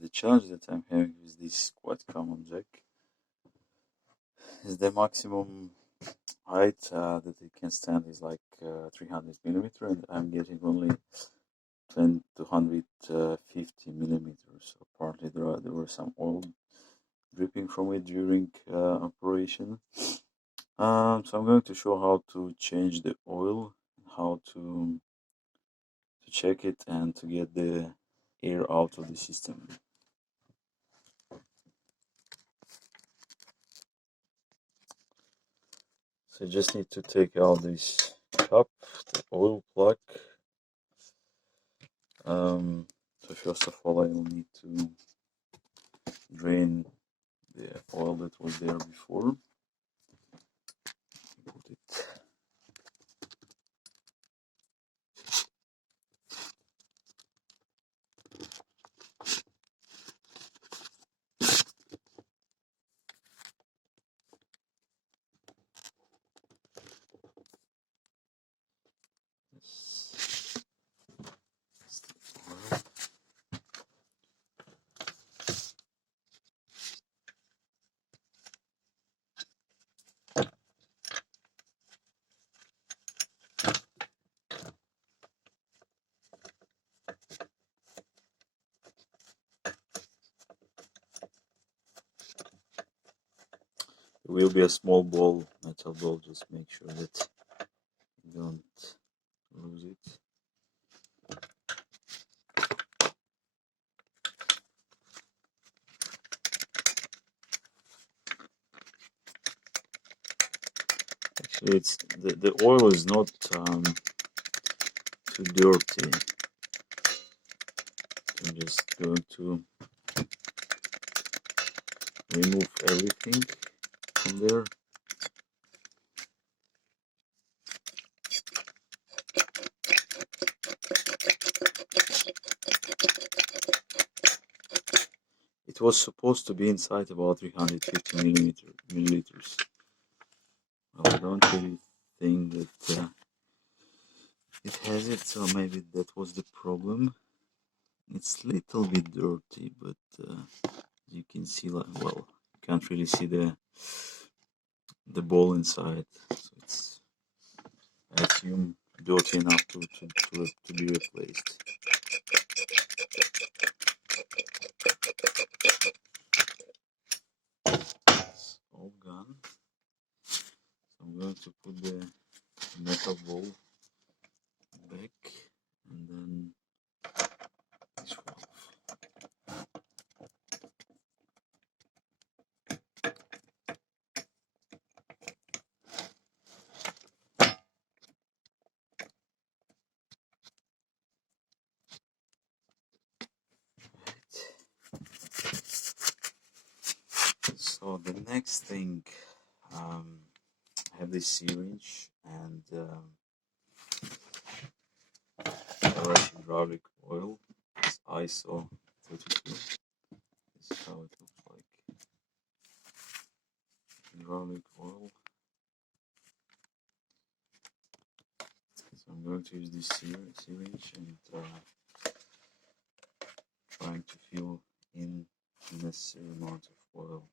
The challenge that I'm having with this quite common jack is the maximum height that it can stand is like 300 millimeter, and I'm getting only 250 millimeters. So partly there were some oil dripping from it during operation. So I'm going to show how to change the oil, how to check it, and to get the air out of the system. So you just need to take out this cap, the oil plug. So first of all, I will need to drain the oil that was there before. Put it. There will be a small ball, metal ball, just make sure that you don't lose it. Actually, it's the oil is not too dirty. I'm just going to remove everything from there. It was supposed to be inside about 350 milliliters. Well, I don't really think that it has it, so maybe that was the problem. It's a little bit dirty, but you can see, like, well, you can't really see the ball inside, so it's, I assume, dirty enough to be replaced. It's all gone. So I'm going to put the metal ball back, and then this valve. So the next thing, I have this syringe and hydraulic oil. It's ISO 32. This is how it looks like. Hydraulic oil. So I'm going to use this syringe and trying to fill in the necessary amount of oil.